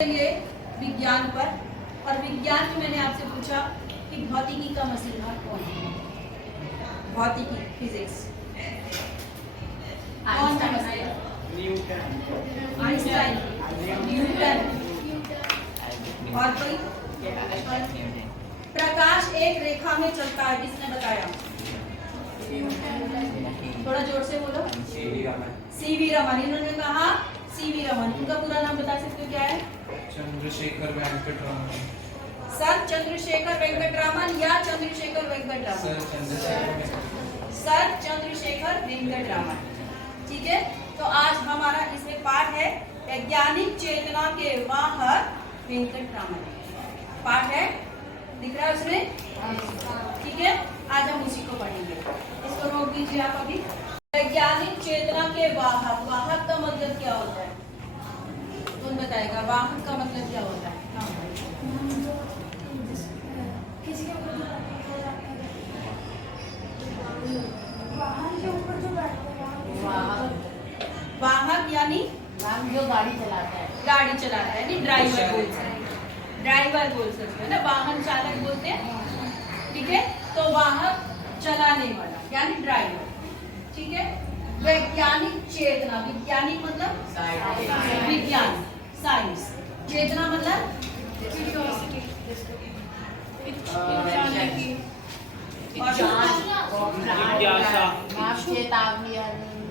लिए विज्ञान पर। और विज्ञान में मैंने आपसे पूछा कि भौतिकी का मसीहा कौन है। भौतिकी, फिजिक्स, कौन था मसीहा? Einstein, Newton. और कोई? प्रकाश एक रेखा में चलता है, किसने बताया? थोड़ा जोर से बोलो। सीवी रमन। इन्होंने कहा सीवी रमन। उनका पूरा नाम बता सकते हो क्या है? चंद्रशेखर वेंकटरामन। सर चंद्रशेखर वेंकटरामन या चंद्रशेखर वेंकटरामन? सर चंद्रशेखर वेंकटरामन। ठीक है, तो आज हमारा इसमें पाठ है वैज्ञानिक चेतना के वाहक वेंकटरामन। पाठ है, दिख रहा है उसमें? ठीक है, आज हम उसी को पढ़ेंगे। इसको रोक दीजिए आप अभी। वैज्ञानिक चेतना के वाहक। वाहक का मतलब क्या होता है? कौन बताएगा? वाहक का मतलब क्या होता है? वाहक यानी जो गाड़ी चलाता है, गाड़ी चलाता है, यानी ड्राइवर बोल सकते हैं। ड्राइवर बोल सकते हैं ना, वाहन चालक बोलते हैं। ठीक है, तो वाहक चलाने वाला यानी ड्राइवर। ठीक है, वैज्ञानिक चेतना। वैज्ञानिक मतलब विज्ञान, साइंस। चेतना मतलब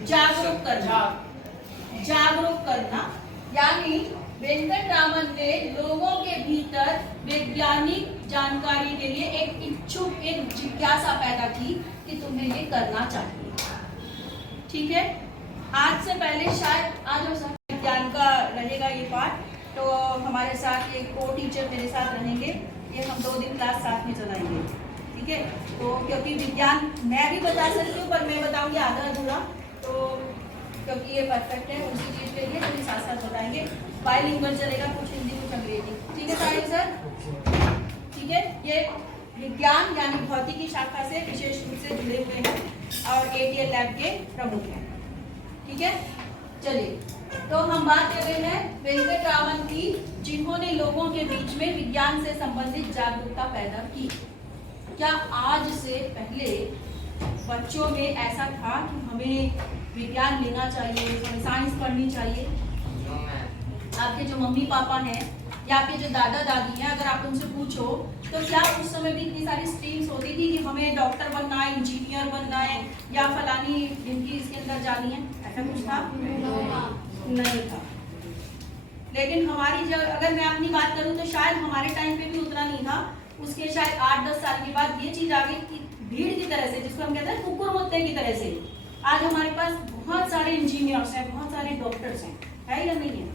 जागरूक करना। जागरूक करना यानी वेंकटरामन ने लोगों के भीतर वैज्ञानिक जानकारी के लिए एक इच्छुक, एक जिज्ञासा पैदा की कि तुम्हें ये करना चाहिए। ठीक है, आज से पहले शायद आज विज्ञान का रहेगा ये पाठ, तो हमारे साथ ये को टीचर मेरे साथ रहेंगे। ये हम 2 दिन क्लास साथ में चलाएंगे। ठीक है, तो क्योंकि विज्ञान मैं भी बता सकती हूँ, पर मैं बताऊंगी आधा अधूरा, तो क्योंकि ये परफेक्ट है उसी चीज़ के लिए, तो साथ साथ बताएंगे। बाइलिंगुअल चलेगा, कुछ हिंदी कुछ अंग्रेजी। ठीक है साहिल सर? ठीक है, ये विज्ञान यानी भौतिकी शाखा से विशेष रूप से जुड़े हुए हैं और एटीएल लैब के प्रमुख हैं। ठीक है, चलिए, तो हम बात कर रहे हैं वेंकटरामन की, जिन्होंने लोगों के बीच में विज्ञान से संबंधित जागरूकता पैदा की। क्या आज से पहले बच्चों में ऐसा था कि हमें विज्ञान लेना चाहिए, हमें साइंस पढ़नी चाहिए? आपके जो मम्मी पापा हैं या आपके जो दादा दादी हैं, अगर आप उनसे पूछो तो क्या उस समय भी इतनी सारी स्ट्रीम्स होती थी कि हमें डॉक्टर बनना है, इंजीनियर बनना है या फलानी डिग्री इसके अंदर जानी है? ऐसा कुछ था? नहीं था। लेकिन हमारी जो, अगर मैं अपनी बात करूं तो शायद हमारे टाइम पे भी उतना नहीं था। उसके शायद 8-10 साल के बाद ये चीज आ गई कि भीड़ की तरह से, जिसको हम कहते हैं कुकुर मुत्ते की तरह से, आज हमारे पास बहुत सारे इंजीनियर्स हैं, बहुत सारे डॉक्टर्स हैं। है या नहीं है?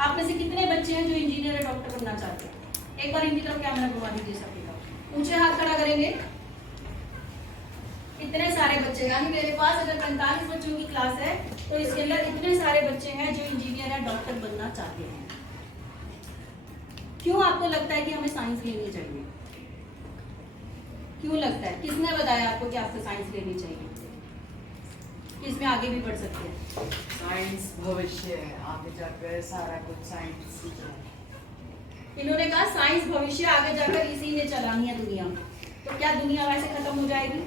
आप में से कितने बच्चे हैं जो इंजीनियर या डॉक्टर बनना चाहते हैं? एक बार इनकी तरफ कैमरा घुमा दीजिए सबकी तरफ। ऊंचे हाथ खड़ा करेंगे। इतने सारे बच्चे, यानी मेरे पास अगर 45 बच्चों की क्लास है तो इसके अंदर इतने सारे बच्चे हैं जो इंजीनियर या डॉक्टर बनना चाहते हैं। क्यों आपको लगता है कि हमें साइंस लेनी चाहिए? क्यों लगता है? किसने बताया आपको कि आपको साइंस लेनी चाहिए? इसमें आगे भी बढ़ सकते हैं। साइंस भविष्य है, आगे जाकर सारा कुछ साइंस। इन्होंने कहा साइंस भविष्य, आगे जाकर इसी ने चलानी है दुनिया। तो क्या दुनिया वैसे खत्म हो जाएगी?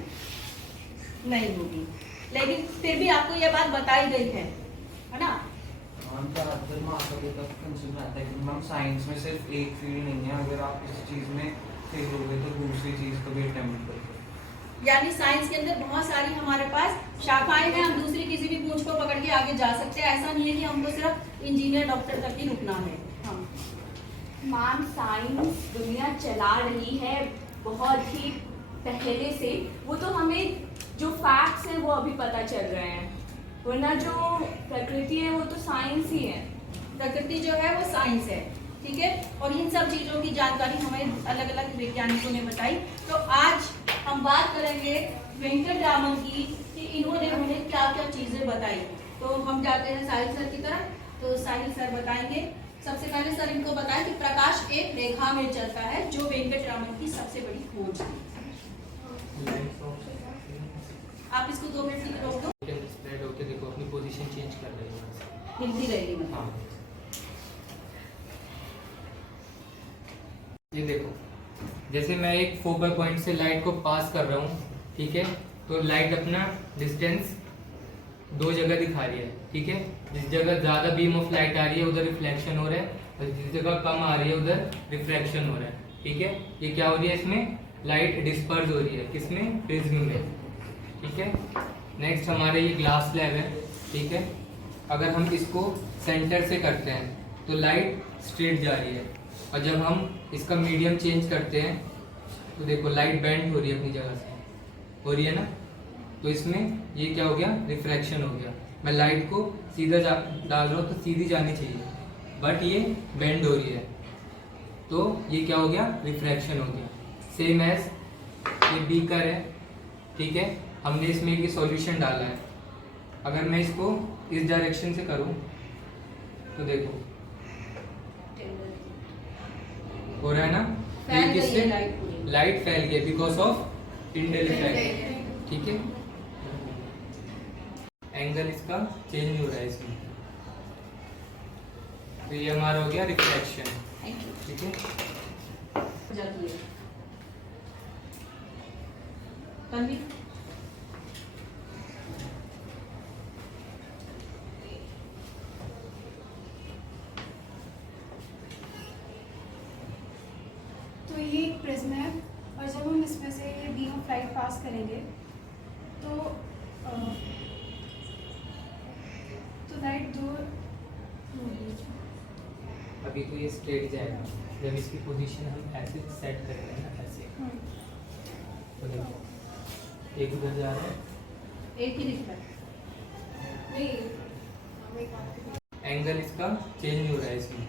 नहीं होगी, लेकिन फिर भी आपको यह बात बताई गई है ना? साइंस में सिर्फ एक फील्ड नहीं है, अगर आप इस चीज में फेल हो गए तो दूसरी चीज को भी अटेम्प्ट करो। यानी साइंस के अंदर बहुत सारी हमारे पास शाखाएं हैं, हम दूसरी किसी भी पूंछ को पकड़ के आगे जा सकते हैं। ऐसा नहीं है कि हमको सिर्फ इंजीनियर डॉक्टर तक ही रुकना है। हाँ मैम, साइंस दुनिया चला रही है बहुत ही पहले से। वो तो हमें जो फैक्ट्स हैं वो अभी पता चल रहे हैं, वरना जो प्रकृति है वो तो साइंस ही है। प्रकृति जो है वो साइंस है। ठीक है, और इन सब चीज़ों की जानकारी हमें अलग अलग वैज्ञानिकों ने बताई। तो आज हम बात करेंगे वेंकटरामन की कि इन्होंने हमें क्या क्या चीज़ें बताई। तो हम जाते हैं साहिल सर की तरफ। तो साहिल सर बताएंगे। सबसे पहले सर इनको बताएं कि प्रकाश एक रेखा में चलता है, जो वेंकटरामन की सबसे बड़ी खोज है। आप इसको 2 मिनट के लिए रोक दो। स्प्रेड होके देखो अपनी पोजीशन चेंज कर रही है, हिलती रहेगी मतलब। हाँ। ये देखो, जैसे मैं एक फोकल पॉइंट से लाइट को पास कर रहा हूँ, ठीक है, तो लाइट अपना डिस्टेंस दो जगह दिखा रही है, ठीक है। जिस जगह ज़्यादा बीम ऑफ लाइट आ रही है उधर रिफ्लेक्शन हो रहा है, और जिस जगह कम आ रही है उधर रिफ्रैक्शन हो रहा है, ठीक है। ये क्या हो रही है, इसमें लाइट डिस्पर्स हो रही है, किसमें, प्रिज्म में, ठीक है। नेक्स्ट हमारे ये ग्लास स्लैब है, ठीक है। अगर हम इसको सेंटर से करते हैं तो लाइट स्ट्रेट जा रही है, और जब हम इसका मीडियम चेंज करते हैं तो देखो लाइट बेंड हो रही है अपनी जगह से, हो रही है ना। तो इसमें ये क्या हो गया, रिफ्रैक्शन हो गया। मैं लाइट को सीधा डाल रहा हूँ तो सीधी जानी चाहिए, बट ये बेंड हो रही है, तो ये क्या हो गया, रिफ्रैक्शन हो गया। सेम एज ये बीकर है, ठीक है, हमने इसमें एक सॉल्यूशन डाला है। अगर मैं इसको इस डायरेक्शन से करूँ तो देखो हो रहा है ना, फैल ये गई है किससे, लाइट पूरी। लाइट फैल गई बिकॉज ऑफ टिंडल इफेक्ट, ठीक है। एंगल इसका चेंज हो रहा है इसमें, तो ये हमारा हो गया रिफ्लेक्शन, थैंक यू। ठीक है। हो जाती है तन्वी। तो ये एक प्रिज्म है, और जब हम इसमें से ये बीम ऑफ लाइट पास करेंगे तो लाइट दूर अभी तो ये स्ट्रेट जाएगा, जब इसकी पोजीशन हम ऐसे सेट करेंगे ना, ऐसे, तो देखो एक उधर जा रहा है, एक ही दिख रहा है। एंगल इसका चेंज हो रहा है इसमें,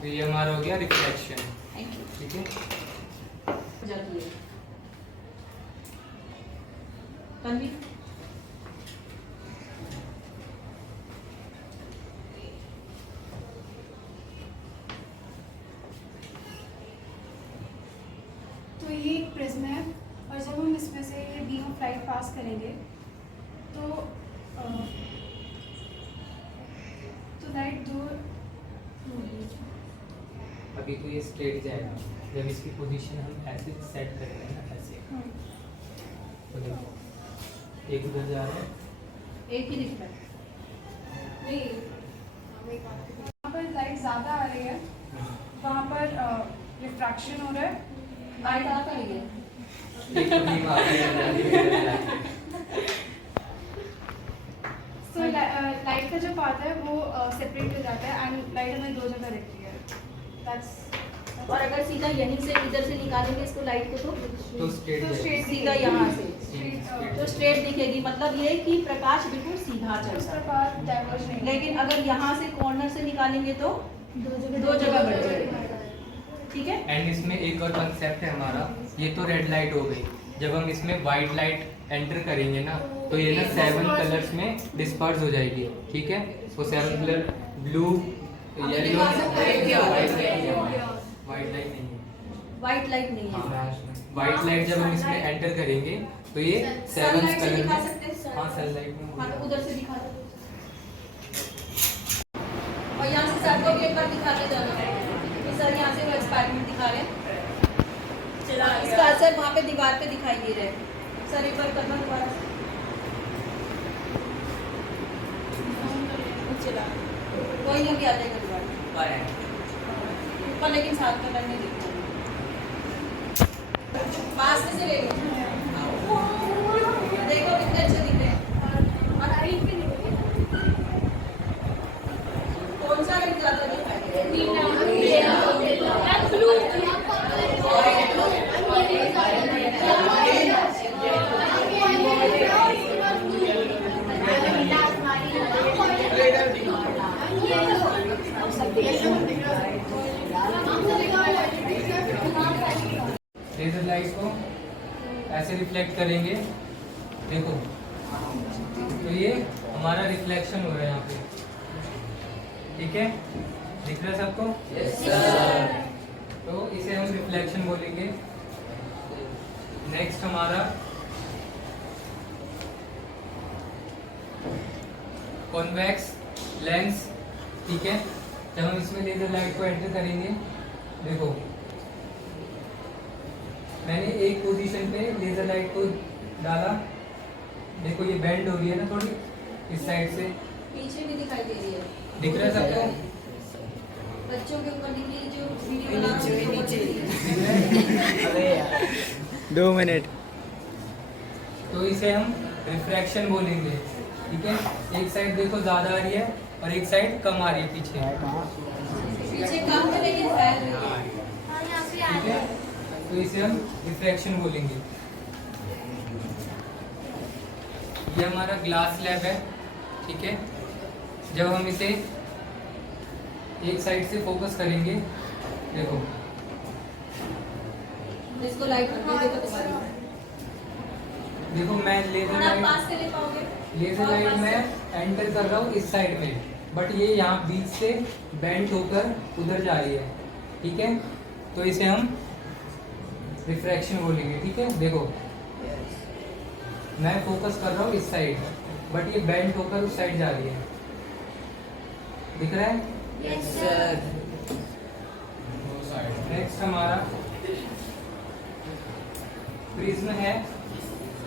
तो ये हमारा हो गया रिफ्लेक्शन, थैंक यू। ठीक है। हो जाती है तन्वी। तो ये एक प्रिज्म है, और जब हम इसमें से ये बीम ऑफ लाइट पास करेंगे तो लाइट दूर अभी तो ये स्ट्रेट जाएगा, जब इसकी पोजीशन हम ऐसे सेट करेंगे ना, ऐसे, तो देखो एक उधर जा रहा है, एक ही दिख रहा है। जहाँ पर लाइट ज़्यादा आ रही है वहाँ पर रिफ्रैक्शन हो रहा है। लाइट आ रही है। एक तो बीम आ रही है, तो लाइट का जो पार्ट है वो सेपरेट हो जाता है, एंड लाइट हमें दो जगह दिखती है। That's और अगर सीधा यहीं से इधर से निकालेंगे इसको लाइट को तो स्ट्रेट तो जाएगा। straight सीधा यहाँ से straight, तो स्ट्रेट दिखेगी, मतलब ये कि प्रकाश बिल्कुल सीधा चलता उसका है। पाथ डाइवर्ज नहीं। लेकिन अगर यहाँ से कॉर्नर से निकालेंगे तो दो जगह बढ़ जाएगी, ठीक है। एंड इसमें एक और कंसेप्ट है हमारा, ये तो रेड लाइट हो गई, जब हम इसमें वाइट लाइट एंटर करेंगे ना तो ये ना 7 कलर्स में डिस्पर्स हो जाएगी, ठीक है। वो 7 colour blue, yellow, white light नहीं है, व्हाइट लाइट नहीं है। वाइट लाइट जब हम इसमें एंटर करेंगे तो ये 7 सनलाइट से कलर दिखा में, सकते हैं। हाँ सनलाइट में हाँ तो उधर से दिखा दो, और यहाँ से सर को भी एक बार दिखाते जाना कि सर यहाँ से वो एक्सपेरिमेंट दिखा रहे हैं, इसका असर वहाँ पे दीवार पे दिखाई दे रहा है। सर एक बार करना दोबारा चला, कोई नहीं, अभी आ जाएगा दोबारा ऊपर, लेकिन साथ में करने दिखा पास में से ले लो, देखो कितने अच्छे दिख रहे हैं। और हाइट पे कौन सा रंग ज्यादा दिखाई दे रहा है? ब्लू। लेजर लाइट को ऐसे रिफ्लेक्ट करेंगे, देखो तो ये हमारा रिफ्लेक्शन हो रहा है यहाँ पे, ठीक है, दिख रहा है सबको? Yes sir. तो इसे हम रिफ्लेक्शन बोलेंगे। नेक्स्ट हमारा कॉन्वेक्स लेंस, ठीक है। जब हम इसमें लेजर लाइट को एंटर करेंगे देखो मैंने एक पोजीशन पे लेजर लाइट को डाला, देखो ये बेंड हो रही है ना थोड़ी इस साइड से, पीछे भी दिखाई दे रही है, दिख रहा है सबको? बच्चों के ऊपर दिख रही है, जो वीडियो बना रहे हैं, नीचे। दिख रहा है? अरे यार 2 मिनट। तो इसे हम रिफ्रैक्शन बोलेंगे, ठीक है। एक साइड देखो ज्यादा आ रही है और एक साइड कम आ रही है पीछे, पीछे कम है लेकिन फैल रही है। ठीक है। तो इसे हम रिफ्रैक्शन बोलेंगे। ये हमारा ग्लास स्लैब है, ठीक है। जब हम इसे एक साइड से फोकस करेंगे, देखो इसको लाइट देखो तुम्हारी, देखो मैं लेजर थोड़ा लाइट पास से ले पाओगे? लेजर और लाइट पास में से। एंटर कर रहा हूँ इस साइड में, बट ये यहाँ बीच से बेंड होकर उधर जा रही है, ठीक है। तो इसे हम रिफ्रैक्शन बोलेंगे, ठीक है। देखो मैं फोकस कर रहा हूँ इस साइड, बट ये बेंड होकर उस साइड जा रही है, दिख रहा है? Yes sir. नेक्स्ट हमारा प्रिज्म है,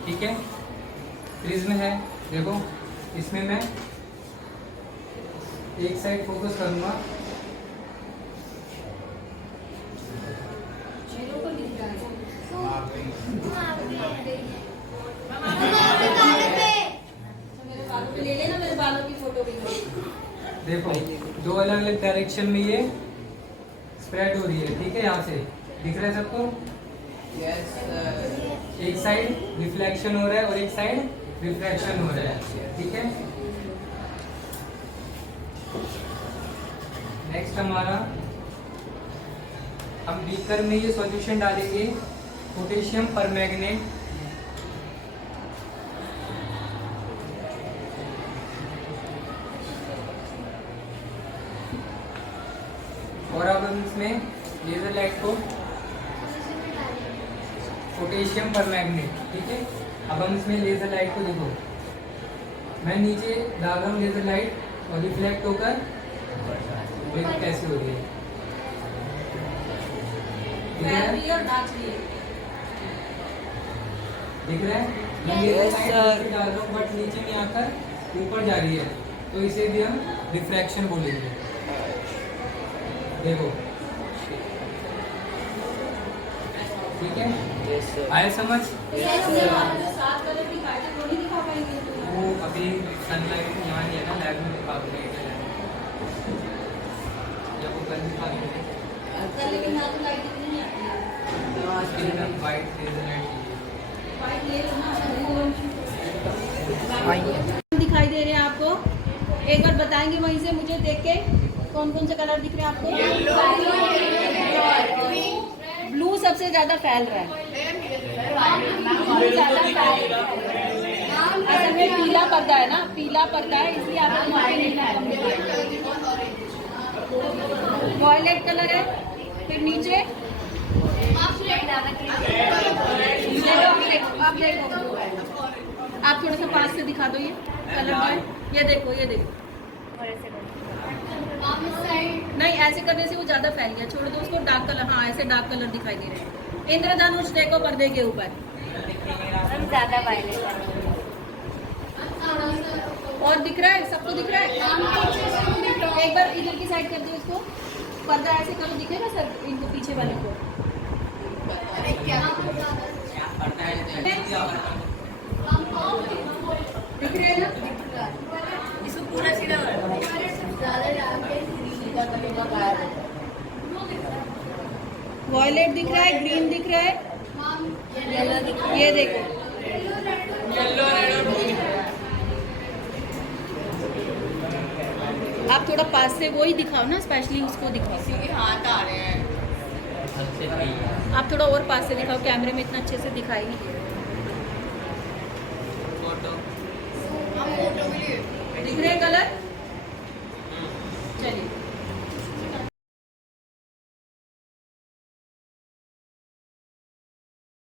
ठीक है। प्रिज्म है, देखो इसमें मैं एक साइड फोकस करूंगा, चेहरों को दिख रहा है। तो मेरे बालों पे ले लेना, मेरे बालों की फोटो भी। देखो दो अलग अलग डायरेक्शन में ये स्प्रेड हो रही है, ठीक है। यहाँ से दिख रहा है सबको? Yes sir. एक साइड रिफ्लेक्शन हो रहा है और एक साइड रिफ्रैक्शन हो रहा है, ठीक है। नेक्स्ट हमारा, हम बीकर में ये सॉल्यूशन डालेंगे पोटेशियम परमैंगनेट, और अब हम इसमें लेजर लाइट को पोटेशियम परमैंगनेट, ठीक है। अब हम इसमें लेजर लाइट को देखो, मैं नीचे डाल रहा हूँ लेजर लाइट और रिफ्लेक्ट होकर देखो कैसे हो रही है, दिख रहा फैल है? रही है और नाच रही है। दिख रहा है? मैं लेजर लाइट नीचे डाल रहा हूँ बट नीचे में आकर ऊपर जा रही है, तो इसे भी हम रिफ्रैक्शन बोलेंगे। देखो ठीक है, यस सर। आया समझ? सात कलर की कार्टून को नहीं दिखा पाएंगे तो। वो अभी सनलाइट यहाँ नहीं है ना, लैब में दिखा दूंगा, जब वो कल दिखा दूंगा। कल लेकिन यहाँ तो लाइट नहीं आती है। उसके लिए हम वाइट लेजर लाइट वाइट ले लो ना। दिखाई दे रहे हैं आपको, एक बार बताएंगे वहीं से मुझे देख के कौन कौन से कलर दिख रहे हैं आपको? ब्लू सबसे ज्यादा फैल रहा है। असल में पीला पर्दा है ना, पीला पर्दा है इसलिए आपको वहाँ पे नहीं फैल। वॉयलेट कलर है, फिर नीचे आप देखो, आप थोड़ा सा पास से दिखा दो ये कलर का, ये देखो ये देखो। नहीं ऐसे करने से वो ज्यादा फैल गया, छोड़ दो उसको। डार्क कलर, हाँ ऐसे डार्क कलर दिखाई दे रहे हैं। इंद्रधनुष देखो पर्दे के ऊपर, ज्यादा वायलेट और दिख रहा है, सबको दिख रहा है। एक बार इधर की साइड कर दो इसको, पर्दा ऐसे करो, दिखेगा सर इनको पीछे वाले को? दिख रहे हैं ना? इसको पूरा सीधा वॉयलेट दिख रहा है, ग्रीन दिख रहा है, ये देखो आप थोड़ा पास से वो ही दिखाओ ना, स्पेशली उसको दिखाओ। हाथ आ रहे हैं। आप थोड़ा और पास से दिखाओ, कैमरे में इतना अच्छे से दिखाई नहीं दे रहा।